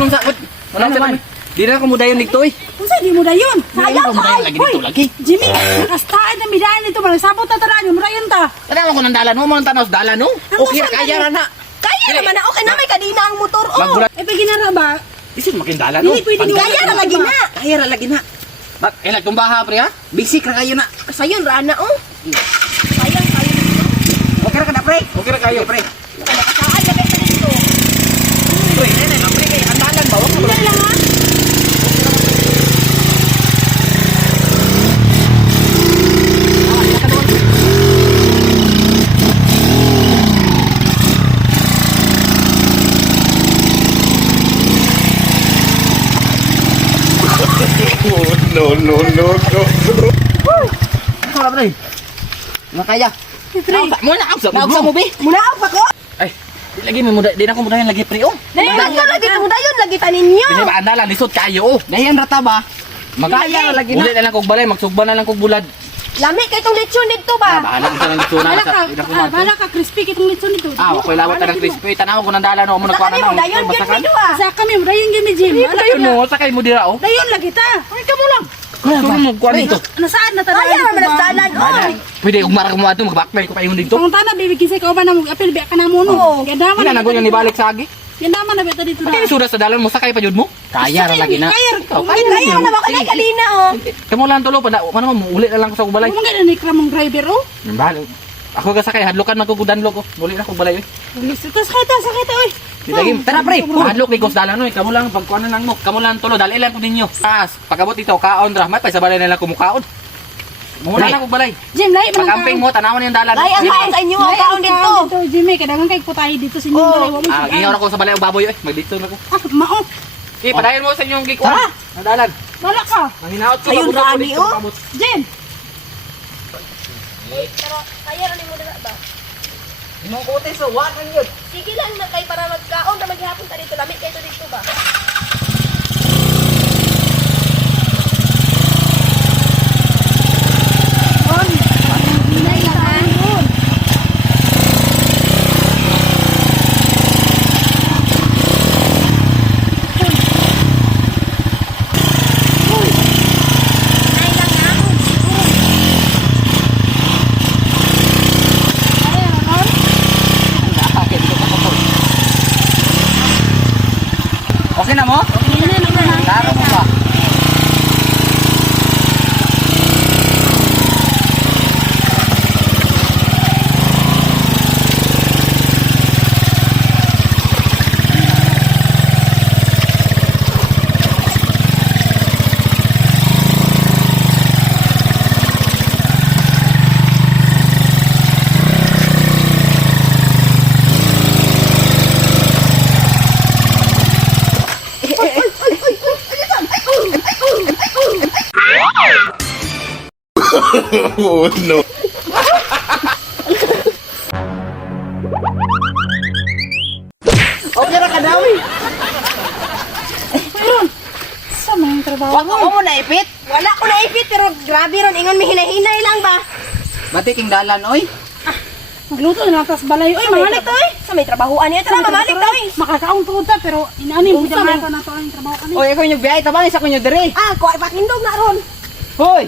Anong sakot? Wala naman. Di na ako mudayon dito eh. Unsa di mo dayon? Sayang ka ay. Lagi dito lagi. Jimmy, nakastaid na midaan dito ba? Sabot na tanan, murayon ta. Tanaw ko ng dalan mo, mga tanaw sa dalan no. Okay, kaya ra na. Kaya naman na, okay na may kadina ang motor, oh. Magbulat. Eh paginara ba? Isin makindalan no. Dili pwede di Kaya na lagi na. Kaya ra lagi na. Bak, nagtumbaha pre ha. Bisik ra kayo na. Sayon, rana, oh. Sayang. Okay ra ka na pre. Okay ra kayo pre. Nakasaan na kayo dito. Pre, nene, pre kay andalan ba? Wag Hindi lang ha. No. Ikaw na pre. Nakaya. Pre. Mo na ako mo be. Muna pa ko. Ay, di lagi mo muda, di na ko mudahan lagi pre oh. Dagko lagi tumuda yun, lagi tanin niyo. Kasi ba andalan lisod kayo oh. Dayan rata ba? Magaya lagi na. Uli na lang kog balay, magsugba na lang kog bulad. Lami kay tong lechon dito ba? Bahala ko lang dito na Bala sa. ka, bala ka crispy kitong litson dito. Okay lawat na ng crispy. Tanaw ko ng dalan no, mo nagkuha Kami na mo dayon gyud dito ah. Sa kami murayon gyud Jim. Dayon mo, sakay mo dira oh. Dayon lagi ta. Ay ka mo lang. Kaya ba mo kuha dito? Nasaan na tanan? Kaya naman ang dalan, oh. Pwede ugmara ko mo ato mag-backplay ko payon dito. Kung tana bibigyan sa ikaw ba na mag-apil ba ka na mo no. Ganda man. Ina nago ni balik sa agi. Ganda man na beta dito na. Ay suda sa dalan mo sakay pa jud mo. Kaya ra lagi na. Kaya na ba kay kadina, oh. Kamo lang tulo pa ano mo uli na lang ko sa balay. Kung ganda ni kramong driver oh. Bahal. Ako ka sakay hadlokan man ko kudanlok ko. Uli na ko balay. Bilis tas sakita oy. Lagi tara pre. Hadlok ni kos dalan oy. Kamo lang pagkuan na lang mo. Kamo lang tulo dali lang ko ninyo. Tas pagabot dito kaon ra may pa sa balay na lang kumukaon. Muna lang ko balay. Jim, lahi man Pag-amping mo tanawan yung dalan. Lay ang kaon sa inyo ang kaon dito. Jimmy, kadagang kay putay dito sa inyo balay. Ah, gihaw na ko sa balay ang baboy oy. Magdito na ko. Mao. Okay, padayon mo sa inyong gikuan. Ang dalan. Bala ka. Ang hinaot ko Ayun, Rani, oh. Jim. Pero kaya ra nimo dira ba? Imong kote so wa man yun. Sige lang na kay para magkaon na maghapon ta dito, lami kay dito ba? Okay na mo? Taro mo ba? Oh no. Okay ra ka daw eh. Sa mga trabaho. Wa ko mo naipit. Wala ko naipit pero grabe ron ingon mi hinay-hinay lang ba? Batiking dalan oy. Magluto na tas balay. Oy, mangalit to eh. Sa may trabahuan niya tara mamalik ta oy. Makakaon to ta pero inani mo Unsa sa man? na to ang trabaho ani. Oy, ako yung biyay tabang isa ko nyo dire. Ah, ko ay patindog na ron. Hoy,